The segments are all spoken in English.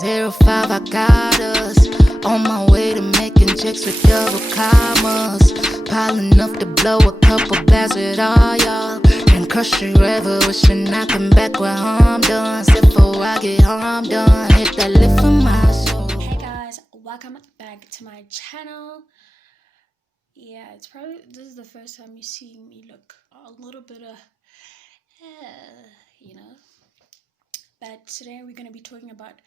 305, I got us. On my way to making checks with double commas. Piling up to blow a couple bags with all y'all. And crush your ever wishing I come back when I'm done. Step before I get harm done. Hit that lift for my soul. Hey guys, welcome back to my channel. Yeah, this is the first time you see me look a little bit you know. But today we're going to be talking about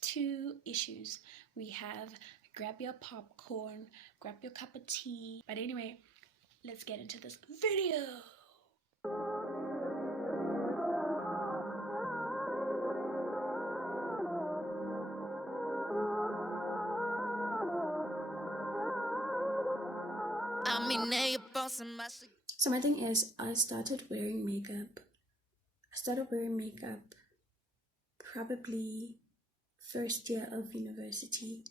two issues. We have grab your popcorn, grab your cup of tea. But anyway, let's get into this video. So my thing is, I started wearing makeup probably first year of university,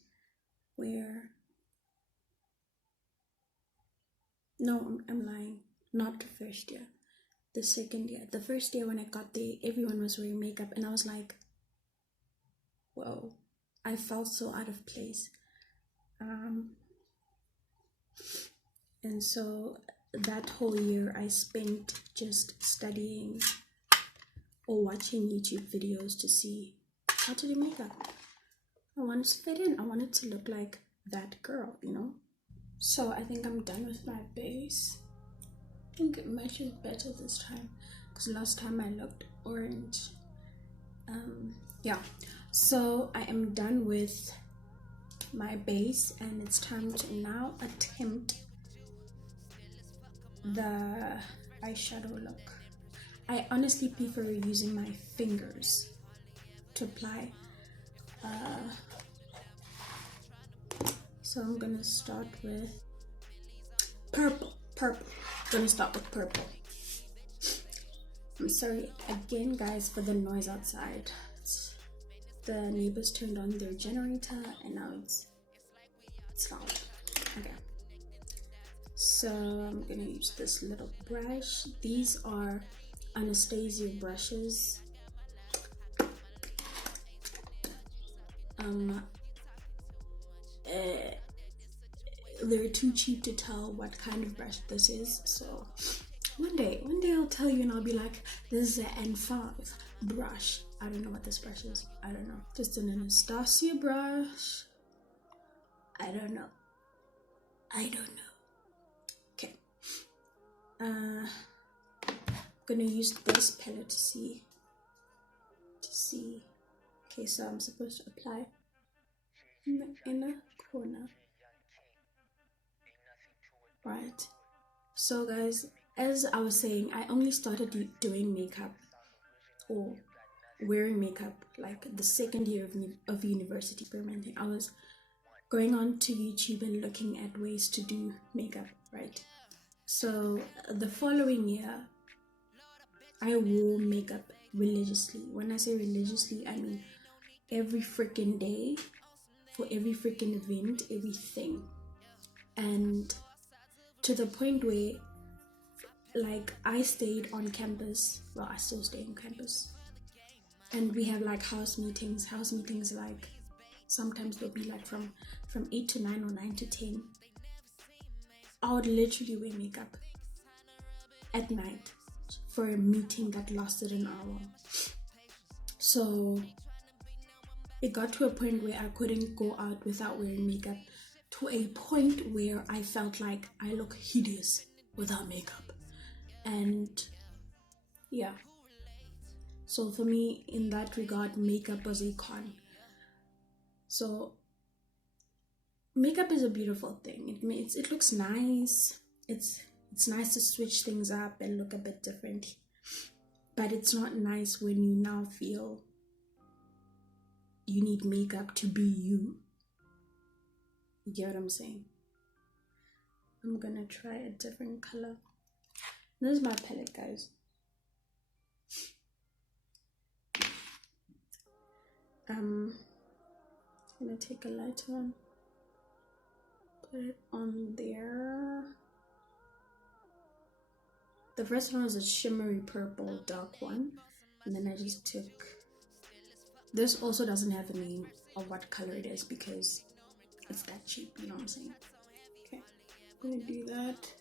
I'm lying, not the first year, the second year. The first year when I got there, everyone was wearing makeup and I was like, whoa, I felt so out of place. And so that whole year I spent just studying or watching YouTube videos to see how to do makeup. I wanted to fit in. I wanted to look like that girl, you know? So I think I'm done with my base. I think it matches better this time because last time I looked orange. Yeah. So I am done with my base and it's time to now attempt the eyeshadow look. I honestly prefer using my fingers to apply. So I'm gonna start with purple. I'm gonna start with purple. I'm sorry again, guys, for the noise outside. The neighbors turned on their generator and now it's loud. Okay. So I'm gonna use this little brush. These are Anastasia brushes. They're too cheap to tell what kind of brush this is. So one day I'll tell you and I'll be like, this is an N5 brush. I don't know what this brush is. I don't know. Just an Anastasia brush. I don't know. Okay. I'm gonna use this palette to see. Okay, so I'm supposed to apply in the inner corner. Right. So guys, as I was saying, I only started doing makeup or wearing makeup like the second year of university experimenting. I was going on to YouTube and looking at ways to do makeup, right? So the following year, I wore makeup religiously. When I say religiously, I mean every freaking day, for every freaking event, everything. And to the point where, like, I stayed on campus. Well, I still stay on campus. And we have like house meetings like sometimes they'll be like from 8 to 9 or 9 to 10. I would literally wear makeup at night for a meeting that lasted an hour. So it got to a point where I couldn't go out without wearing makeup, to a point where I felt like I look hideous without makeup. And yeah, so for me, in that regard, makeup was a con. So makeup is a beautiful thing. It looks nice. It's nice to switch things up and look a bit different. But it's not nice when you now feel you need makeup to be you. You get what I'm saying? I'm gonna try a different color. This is my palette, guys. I'm gonna take a lighter one, put it on there. The first one was a shimmery purple dark one, and then I just took This also doesn't have a name of what color it is because it's that cheap, you know what I'm saying? Okay, I'm gonna do that.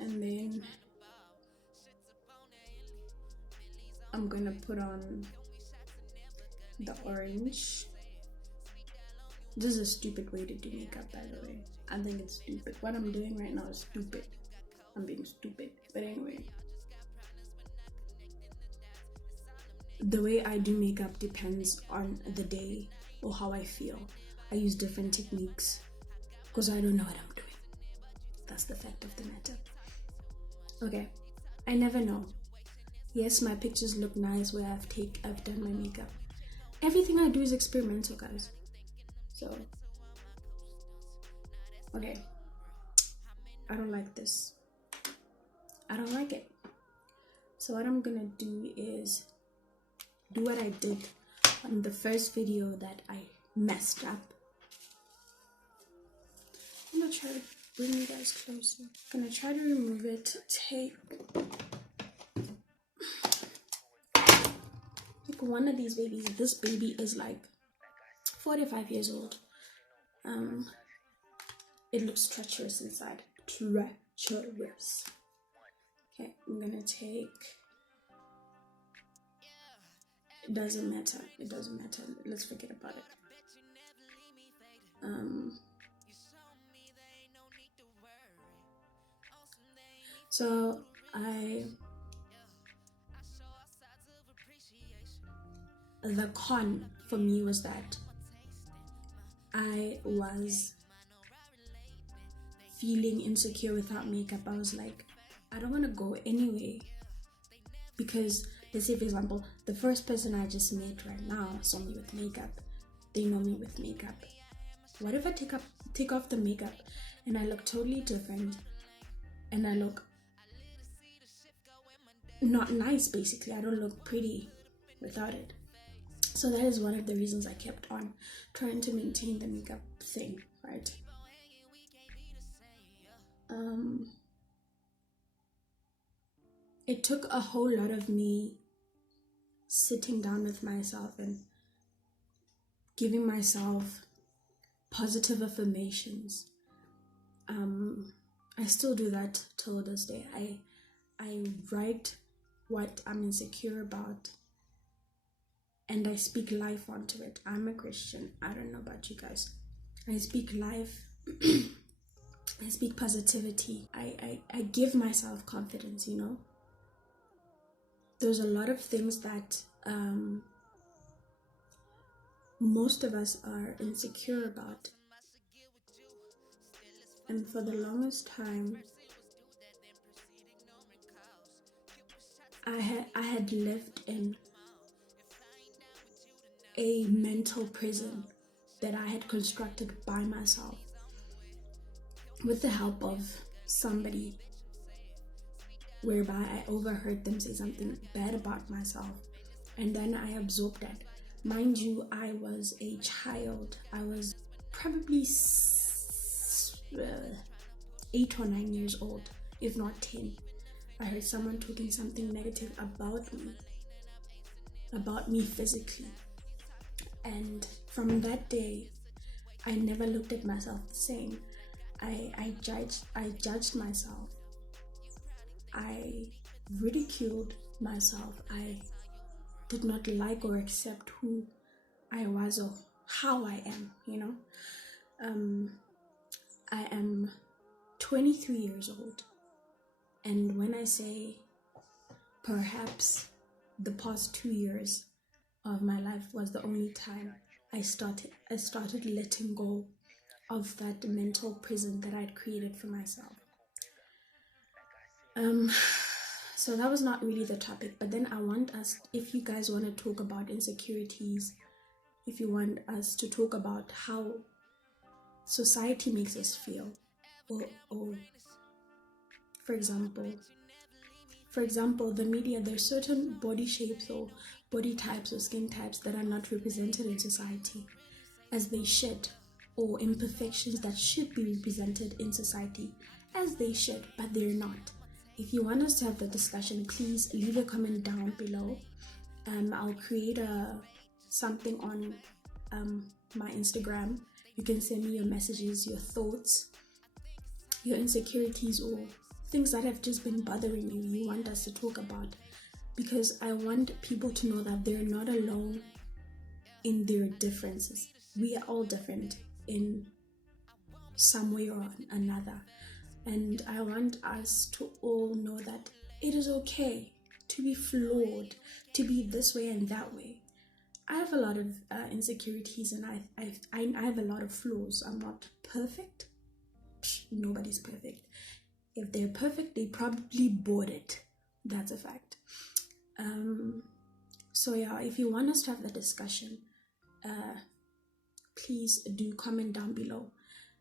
And then I'm gonna put on the orange. This is a stupid way to do makeup, by the way. I think it's stupid. What I'm doing right now is stupid. I'm being stupid. But anyway, the way I do makeup depends on the day or how I feel. I use different techniques because I don't know what I'm doing. That's the fact of the matter. Okay, I never know. Yes, my pictures look nice where I've done my makeup. Everything I do is experimental, guys. So, okay, I don't like this. I don't like it. So what I'm gonna do is do what I did on the first video that I messed up. I'm gonna try to bring you guys closer. I'm gonna try to remove it. Take one of these babies. This baby is like 45 years old. It looks treacherous inside. Treacherous. Okay, I'm gonna take. It doesn't matter. It doesn't matter. Let's forget about it. So the con for me was that I was feeling insecure without makeup. I was like, I don't want to go anyway, because let's say, for example, the first person I just met right now saw me with makeup. They know me with makeup. What if I take off the makeup and I look totally different and I look not nice? Basically, I don't look pretty without it. So that is one of the reasons I kept on trying to maintain the makeup thing, right? It took a whole lot of me sitting down with myself and giving myself positive affirmations. I still do that till this day. I write what I'm insecure about and I speak life onto it. I'm a Christian. I don't know about you guys. I speak life. I speak positivity. I give myself confidence, you know. There's a lot of things that most of us are insecure about. And for the longest time, I had lived in a mental prison that I had constructed by myself with the help of somebody, whereby I overheard them say something bad about myself and then I absorbed that. Mind you, I was a child. I was probably 8 or 9 years old, if not 10. I heard someone talking something negative about me physically. And from that day, I never looked at myself the same. I judged myself. I ridiculed myself. I did not like or accept who I was or how I am, you know. I am 23 years old, and when I say perhaps the past 2 years of my life was the only time I started letting go of that mental prison that I'd created for myself. So that was not really the topic, but then I want us, if you guys want to talk about insecurities, if you want us to talk about how society makes us feel, or for example, the media, there's certain body shapes or body types or skin types that are not represented in society as they should, or imperfections that should be represented in society as they should, but they're not. If you want us to have the discussion, please leave a comment down below I'll create something on my Instagram. You can send me your messages, your thoughts, your insecurities, or things that have just been bothering you want us to talk about, because I want people to know that they're not alone in their differences. We are all different in some way or another, and I want us to all know that it is okay to be flawed, to be this way and that way. I have a lot of insecurities, and I have a lot of flaws. I'm not perfect. Nobody's perfect. If they're perfect, they probably bought it. That's a fact. So yeah, if you want us to have the discussion, please do comment down below,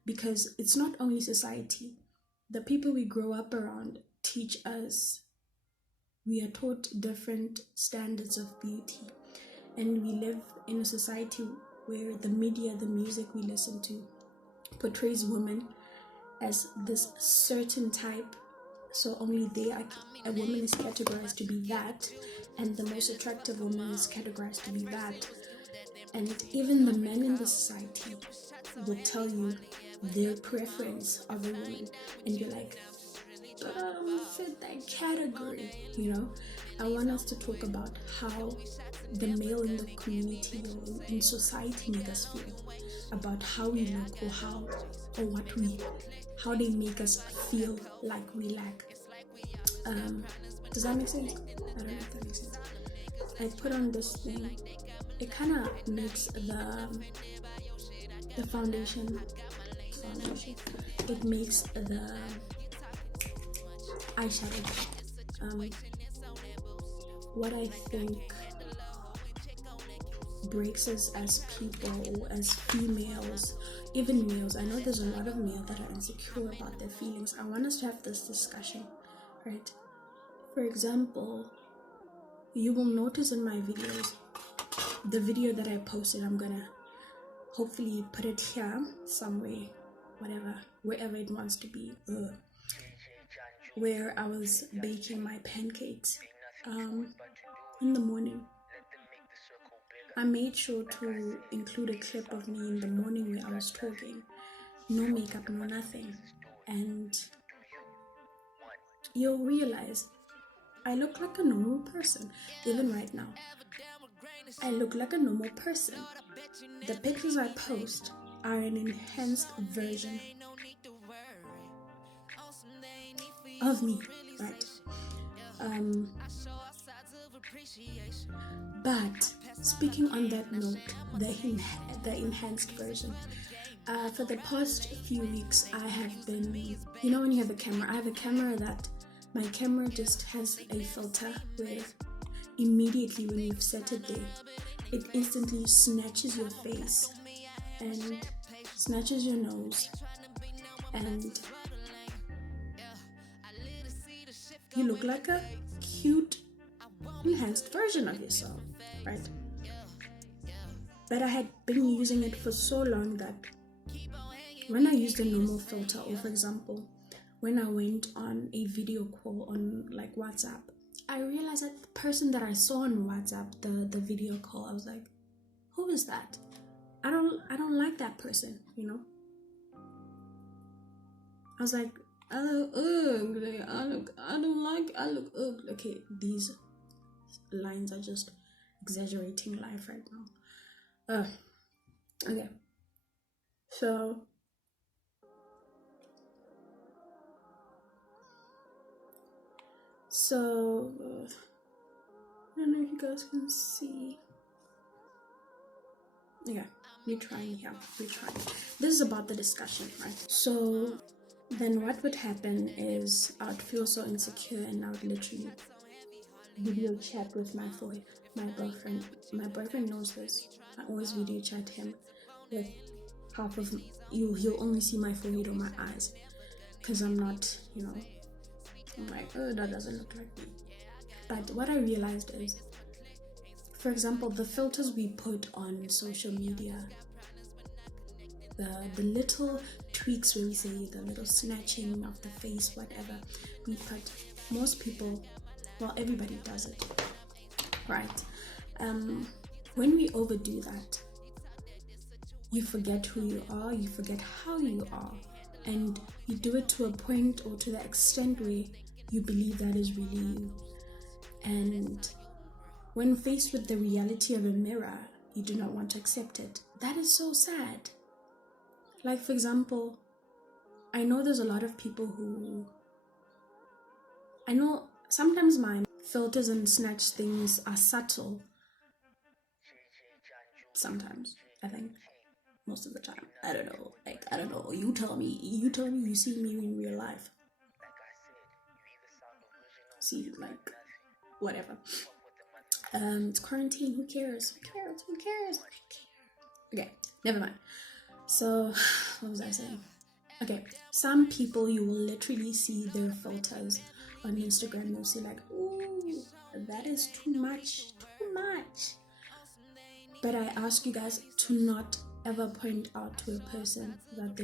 because it's not only society. The people we grow up around teach us. We are taught different standards of beauty, and we live in a society where the media, the music we listen to, portrays women as this certain type. So only a woman is categorized to be that, and the most attractive woman is categorized to be that. And even the men in the society will tell you their preference of a woman, and you're like, but I don't fit that category, you know? I want us to talk about how the male in the community or in society make us feel, about how we look, or how they make us feel like we lack. Does that make sense? I don't know if that makes sense. I put on this thing. It kind of makes the foundation. It makes the eyeshadow. What I think breaks us as people, or as females, even males. I know there's a lot of males that are insecure about their feelings. I want us to have this discussion, right? For example, you will notice in my videos, the video that I posted, I'm gonna hopefully put it here somewhere, wherever it wants to be, where I was baking my pancakes in the morning. I made sure to include a clip of me in the morning where I was talking, no makeup, no nothing, and you'll realize I look like a normal person. Even right now, I look like a normal person. The pictures I post are an enhanced version of me, right? But speaking on that note, the enhanced version, for the past few weeks, I have been, you know, when you have a camera, I have a camera that my camera just has a filter where immediately when you've set it there, it instantly snatches your face and snatches your nose, and you look like a cute enhanced version of yourself, right? But I had been using it for so long that when I used a normal filter, or for example, when I went on a video call on like WhatsApp, I realized that the person that I saw on WhatsApp, the video call, I was like, who is that? I don't like that person, you know? I was like, I look ugly. I look ugly. Okay, these lines are just exaggerating life right now. Okay. So I don't know if you guys can see. Yeah, we're trying. This is about the discussion, right? So then what would happen is I would feel so insecure, and I would literally video chat with my boyfriend. My boyfriend knows this. I always video chat him with half of you. He'll only see my forehead or my eyes, because I'm not, you know, I'm like, oh, that doesn't look like me. But what I realized is, for example, the filters we put on social media, the little tweaks where we say the little snatching of the face, whatever we put, most people, well, everybody does it, right? When we overdo that, you forget who you are, you forget how you are, and you do it to a point or to the extent where you believe that is really you. And when faced with the reality of a mirror, you do not want to accept it. That is so sad. Like, for example, I know there's a lot of people who... I know sometimes my filters and snatch things are subtle. Sometimes, I think. Most of the time. I don't know. Like, I don't know. You tell me you see me in real life. See, like, whatever. It's quarantine. Who cares? Okay, never mind. So, what was I saying? Okay, some people you will literally see their filters on Instagram. You'll see like, ooh, that is too much. But I ask you guys to not ever point out to a person that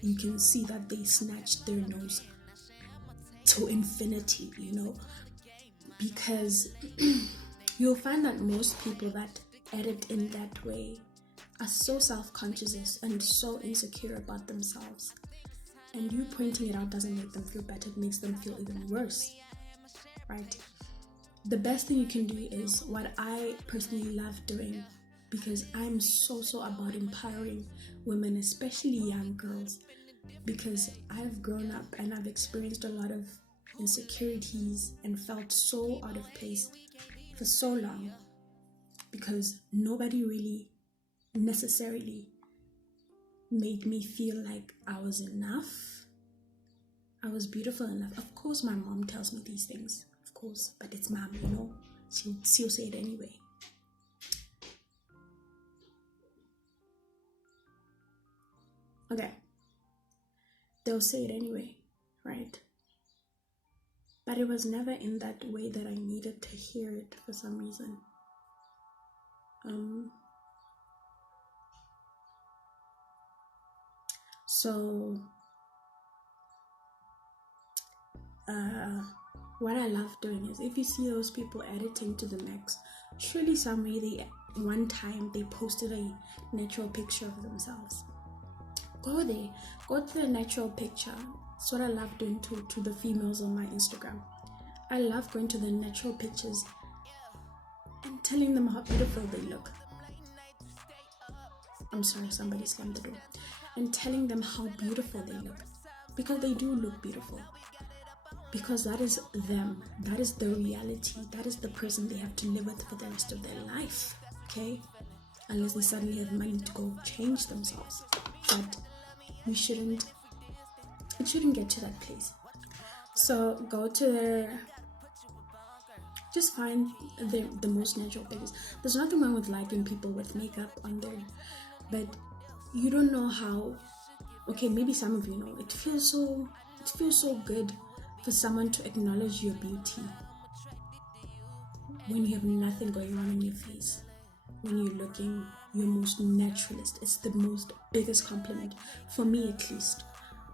you can see that they snatched their nose to infinity, because you'll find that most people that edit in that way are so self-conscious and so insecure about themselves, and you pointing it out doesn't make them feel better, it makes them feel even worse, right? The best thing you can do is what I personally love doing, because I'm so about empowering women, especially young girls, because I've grown up and I've experienced a lot of insecurities and felt so out of place for so long, because nobody really necessarily made me feel like I was enough, I was beautiful enough. Of course my mom tells me these things, of course, but it's mom, she'll say it anyway. Okay, they'll say it anyway, right? But it was never in that way that I needed to hear it for some reason. What I love doing is, if you see those people editing to the max, surely somewhere one time they posted a natural picture of themselves. Go there, go to the natural picture. That's what I love doing to the females on my Instagram. I love going to the natural pictures and telling them how beautiful they look. I'm sorry, somebody slammed the door. And telling them how beautiful they look, because they do look beautiful. Because that is them, that is the reality, that is the person they have to live with for the rest of their life, okay? Unless they suddenly have money to go change themselves. But it shouldn't get to that place. So go to just find the most natural pictures. There's nothing wrong with liking people with makeup on there, but you don't know how. Okay, maybe some of you know, it feels so good for someone to acknowledge your beauty when you have nothing going on in your face, when you're looking your most naturalist. It's the biggest compliment, for me at least.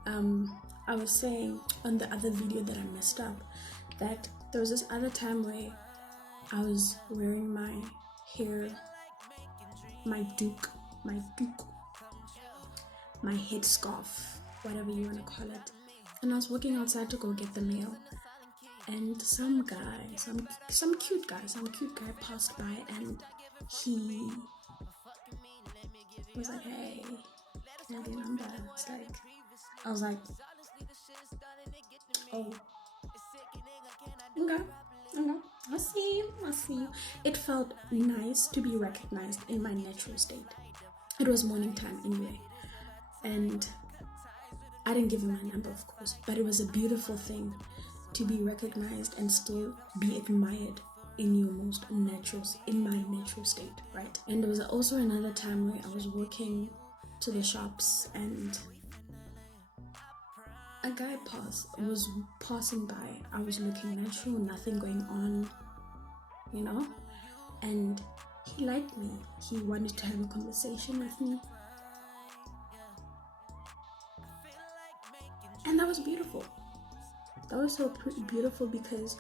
I was saying on the other video that I messed up, that there was this other time where I was wearing my hair, my headscarf, whatever you want to call it, and I was walking outside to go get the mail, and some cute guy passed by, and he was like, "Hey, can I have your number?" I was like, "Oh, okay, I see you." It felt nice to be recognized in my natural state. It was morning time anyway, and I didn't give him my number, of course, but it was a beautiful thing to be recognized and still be admired in my natural state, right? And there was also another time where I was walking to the shops and a guy was passing by. I was looking natural, nothing going on, and he liked me. He wanted to have a conversation with me, and that was beautiful. That was so beautiful, because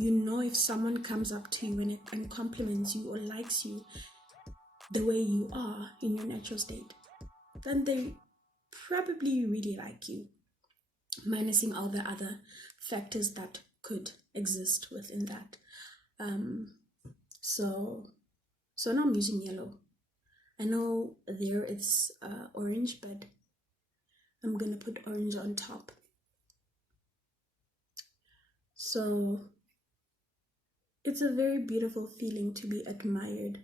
You know if someone comes up to you and compliments you or likes you the way you are in your natural state, then they probably really like you, minusing all the other factors that could exist within that. So now I'm using yellow. I know there it's orange, but I'm gonna put orange on top. So it's a very beautiful feeling to be admired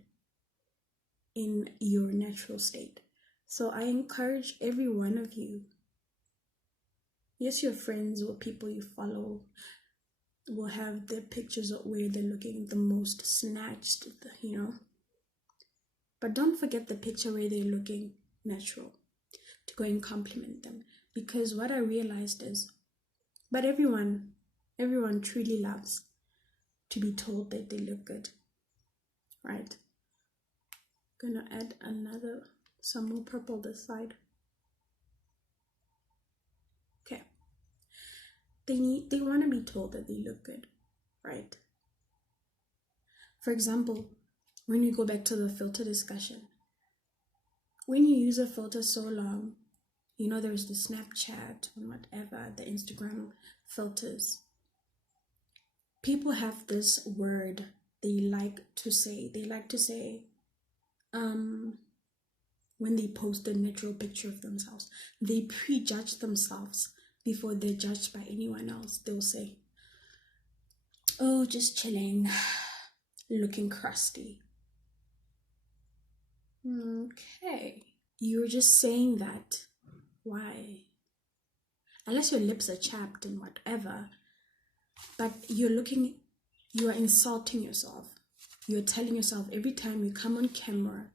in your natural state. So I encourage every one of you, yes, your friends or people you follow will have their pictures of where they're looking the most snatched, but don't forget the picture where they're looking natural, to go and compliment them. Because what I realized is, but everyone truly loves to be told that they look good, right? Gonna add some more purple this side. Okay. They want to be told that they look good, right? For example, when we go back to the filter discussion, when you use a filter so long, there's the Snapchat and whatever, the Instagram filters. People have this word they like to say. They like to say, when they post a natural picture of themselves, they prejudge themselves before they're judged by anyone else. They'll say, oh, just chilling, looking crusty. Okay. You're just saying that. Why? Unless your lips are chapped and whatever, but you are insulting yourself. You're telling yourself every time you come on camera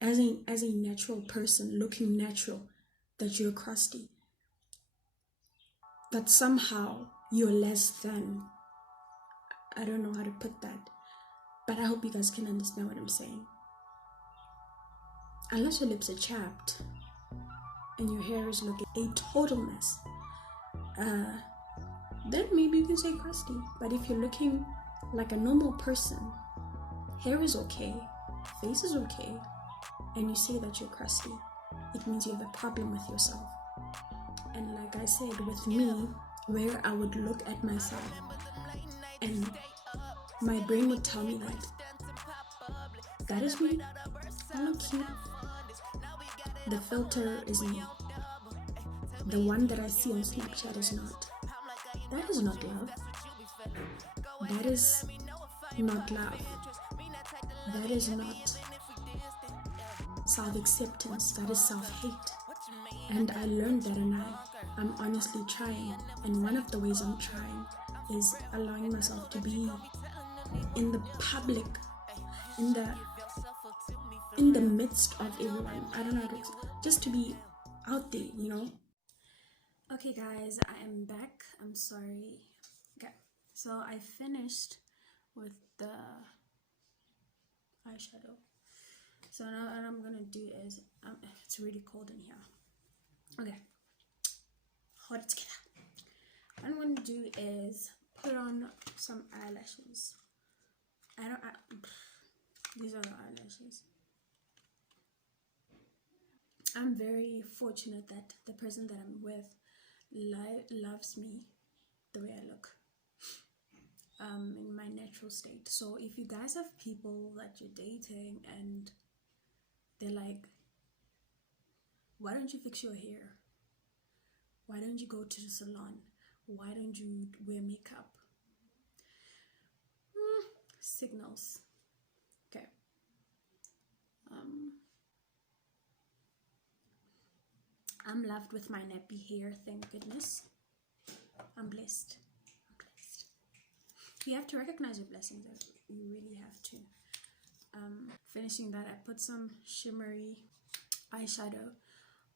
as a natural person, looking natural, that you're crusty. That somehow you're less than. I don't know how to put that, but I hope you guys can understand what I'm saying. Unless your lips are chapped and your hair is looking a total mess, then maybe you can say crusty. But if you're looking like a normal person, hair is okay, face is okay, and you say that you're crusty, it means you have a problem with yourself. And like I said, with me, where I would look at myself and my brain would tell me that is me, I look cute, the filter is me, the one that I see on Snapchat is not. That is not love. That is not love. That is not self-acceptance. That is self-hate. And I learned that, and I'm honestly trying. And one of the ways I'm trying is allowing myself to be in the public, in the midst of everyone. I don't know how to, just to be out there, Okay guys, I am back. I'm sorry. Okay, so I finished with the eyeshadow. So now what I'm gonna do is, it's really cold in here. Okay, what I'm gonna do is put on some eyelashes. These are the eyelashes. I'm very fortunate that the person that I'm with loves me the way I look, in my natural state. So if you guys have people that you're dating and they're like, why don't you fix your hair? Why don't you go to the salon? Why don't you wear makeup? Signals. Okay. I'm loved with my nappy hair, thank goodness. I'm blessed. You have to recognize your blessings. You really have to. Finishing that, I put some shimmery eyeshadow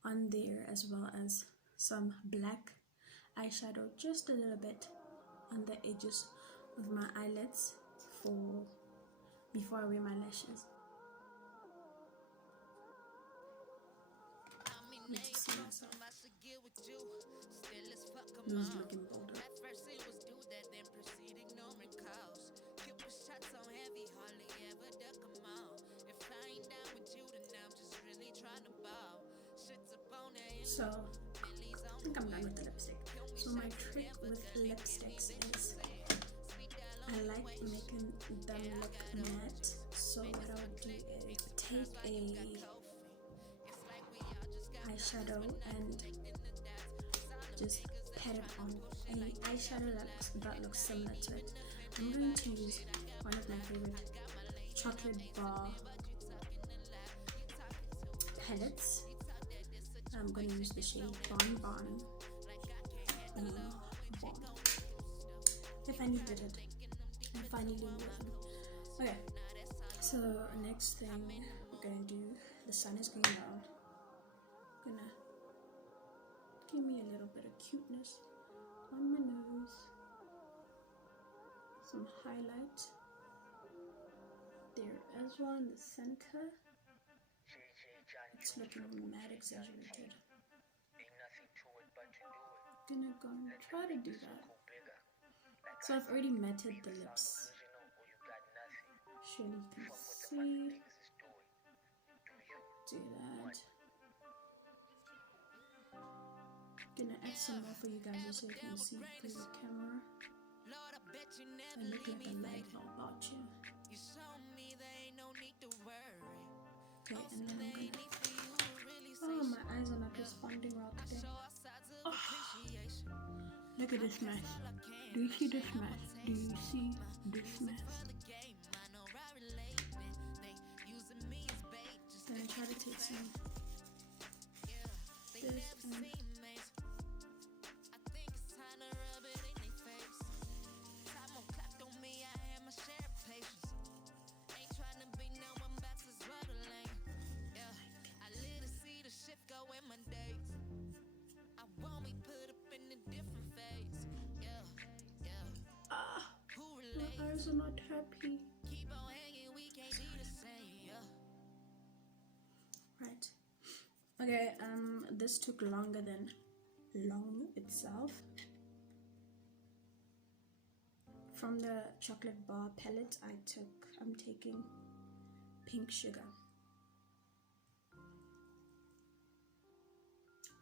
on there, as well as some black eyeshadow, just a little bit on the edges of my eyelids before I wear my lashes. Need to see myself. Those looking bolder. So I think I'm done with the lipstick. So my trick with lipsticks is I like making them look matte. So what I would do is take a eyeshadow and just pat it on any eyeshadow that looks similar to it. I'm going to use one of my favorite chocolate bar palettes. I'm going to use the shade Bon Bon. If I needed it, I finally would. Okay, so next thing we're gonna do, the sun is going down. Gonna give me a little bit of cuteness on my nose, some highlight there as well in the center. It's looking mad exaggerated. Gonna go and try to do that. So I've already matted the lips. Surely you can see. Do that. Gonna add some more for you guys so you can see through the camera. I look like a light bulb about you. Okay, and then I'm gonna. Oh, my eyes are not responding well today. Oh. Look at this mess. Do you see this mess? Do you see this mess? Then I try to take some this and my eyes are not happy. Right. Okay, this took longer than long itself. From the chocolate bar palette I'm taking pink sugar.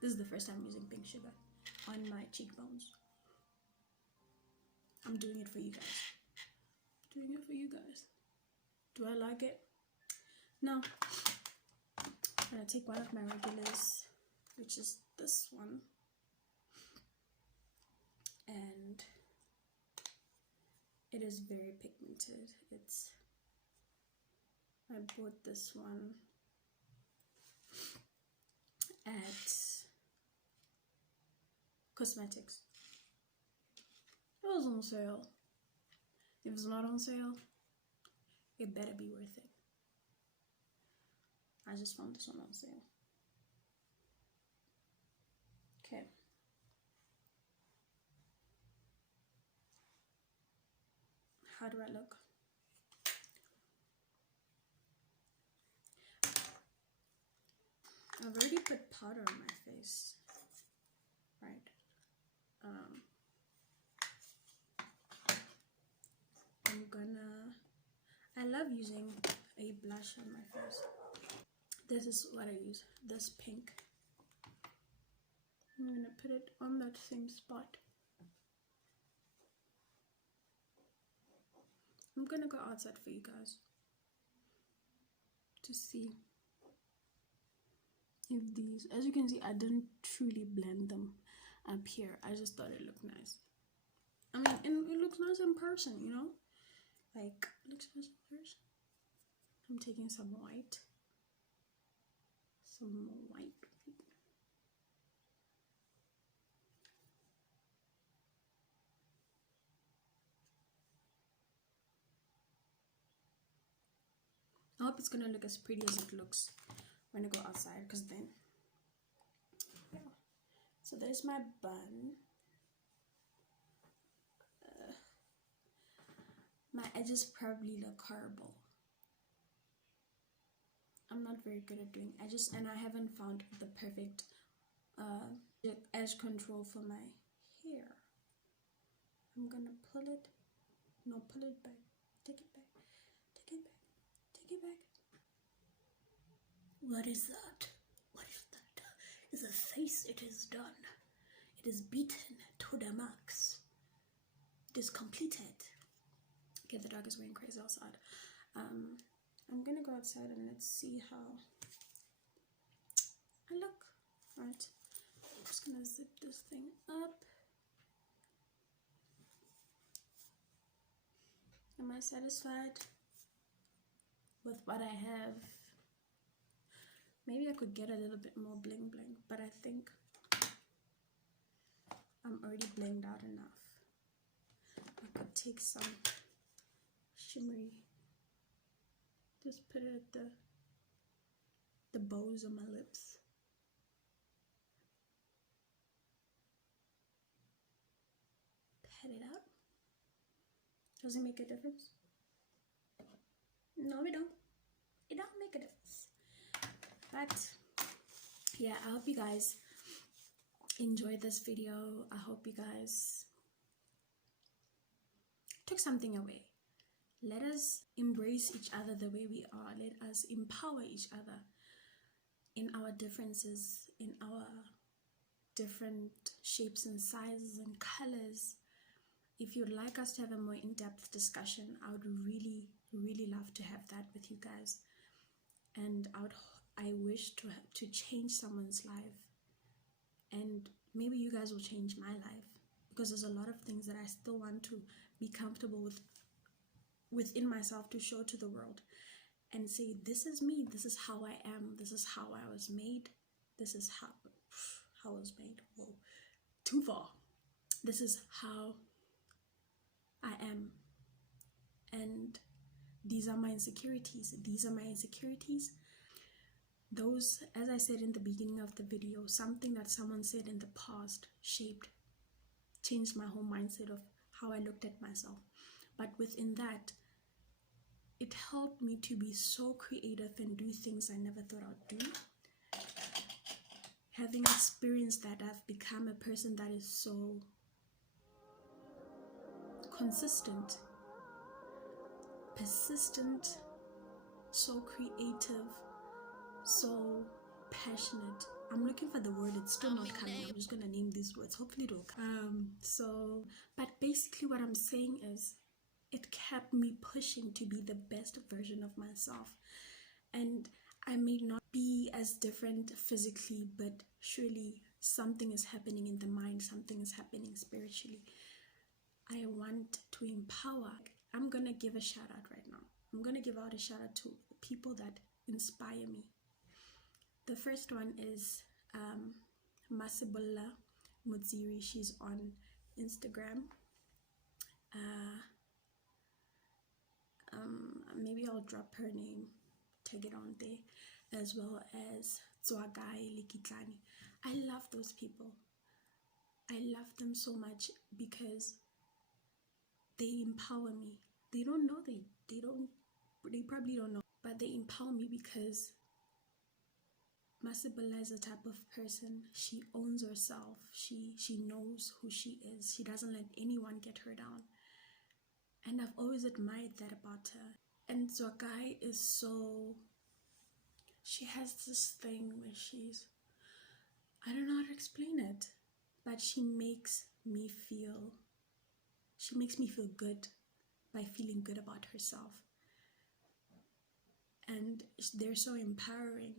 This is the first time using pink sugar on my cheekbones. I'm doing it for you guys. Doing it for you guys. Do I like it? No. I'm gonna take one of my regulars, which is this one, and it is very pigmented. I bought this one at Cosmetics. It was on sale. If it's not on sale, it better be worth it. I just found this one on sale. Okay. How do I look? I've already put powder on my face, right? I love using a blush on my face. This is what I use, this pink. I'm gonna put it on that same spot. I'm gonna go outside for you guys to see if these, as you can see, I didn't truly blend them up here. I just thought it looked nice. I mean, and it looks nice in person, you know? Like, it looks nice in person. I'm taking some white. Some white. I hope it's gonna look as pretty as it looks when I go outside, because then, yeah. So there's my bun. My edges probably look horrible. I'm not very good at doing edges, and I haven't found the perfect edge control for my hair. I'm gonna pull it. No, pull it back. Take it back. Take it back. Take it back. What is that? What is that? is a face. It is done. It is beaten to the max. It is completed. Okay, the dog is going crazy outside. I'm gonna go outside and let's see how I look. Right, I'm just gonna zip this thing up. Am I satisfied with what I have? Maybe I could get a little bit more bling bling, but I think I'm already blinged out enough. I could take some shimmery, just put it at the bows of my lips. Pat it out. Does it make a difference? No, it don't. It don't make a difference. But yeah, I hope you guys enjoyed this video. I hope you guys took something away. Let us embrace each other the way we are. Let us empower each other in our differences, in our different shapes and sizes and colors. If you'd like us to have a more in-depth discussion, I would really, really love to have that with you guys. And I wish to change someone's life, and maybe you guys will change my life, because there's a lot of things that I still want to be comfortable with within myself, to show to the world and say, this is me, this is how I am, this is how I was made, this is how I was made. Whoa, too far. This is how I am, and these are my insecurities. These are my insecurities. Those, as I said in the beginning of the video, something that someone said in the past changed my whole mindset of how I looked at myself. But within that, it helped me to be so creative and do things I never thought I'd do. Having experienced that, I've become a person that is so consistent, persistent, so creative, so passionate. I'm looking for the word, it's still not coming. I'm just gonna name these words, hopefully it'll come. But basically what I'm saying is, it kept me pushing to be the best version of myself. And I may not be as different physically, but surely something is happening in the mind, something is happening spiritually. I want to empower. I'm gonna give a shout out right now. I'm gonna give out a shout out to people that inspire me. The first one is Masibola Mudziri. She's on Instagram. Maybe I'll drop her name, tag it on there, as well as Tswagai Likitlani. I love those people. I love them so much because they empower me. They don't know, they probably don't know, but they empower me because Masibola is the type of person, she owns herself. She knows who she is. She doesn't let anyone get her down. And I've always admired that about her. And Zwakai is so, she has this thing where I don't know how to explain it, but she makes me feel good by feeling good about herself. And they're so empowering.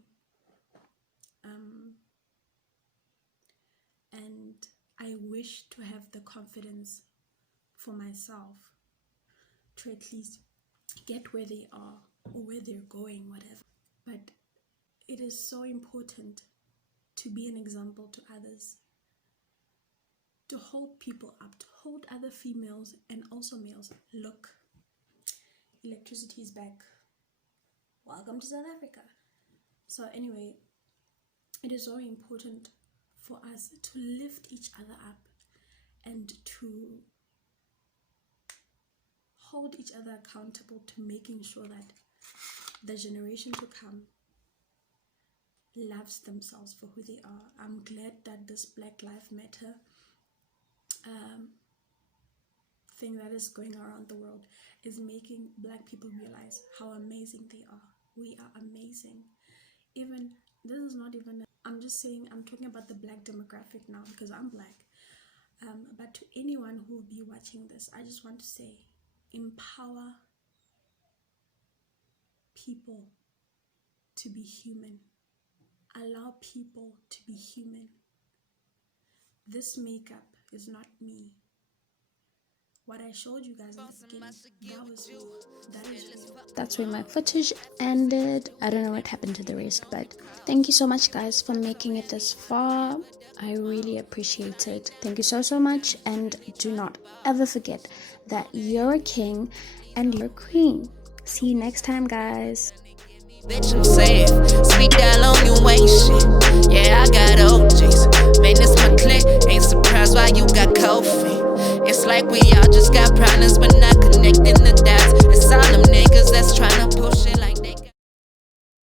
And I wish to have the confidence for myself to at least get where they are or where they're going, whatever. But it is so important to be an example to others, to hold people up, to hold other females and also males. Look, electricity is back. Welcome to South Africa. So anyway, it is so important for us to lift each other up and to hold each other accountable to making sure that the generation to come loves themselves for who they are. I'm glad that this Black Lives Matter thing that is going around the world is making Black people realize how amazing they are. We are amazing. Even this is not even, I'm just saying, I'm talking about the black demographic now because I'm black. But to anyone who will be watching this, I just want to say, empower people to be human. Allow people to be human. This makeup is not me. What I showed you guys in the beginning, that is real. That's where my footage ended. I don't know what happened to the rest, but thank you so much, guys, for making it this far. I really appreciate it. Thank you so, so much. And do not ever forget that you're a king and you're a queen. See you next time, guys. Bitch, I'm safe. Speak that long, you ain't shit. Yeah, I got OGs. Man, this my clique. Ain't surprised why you got cold feet. It's like we all just got problems, but not connected.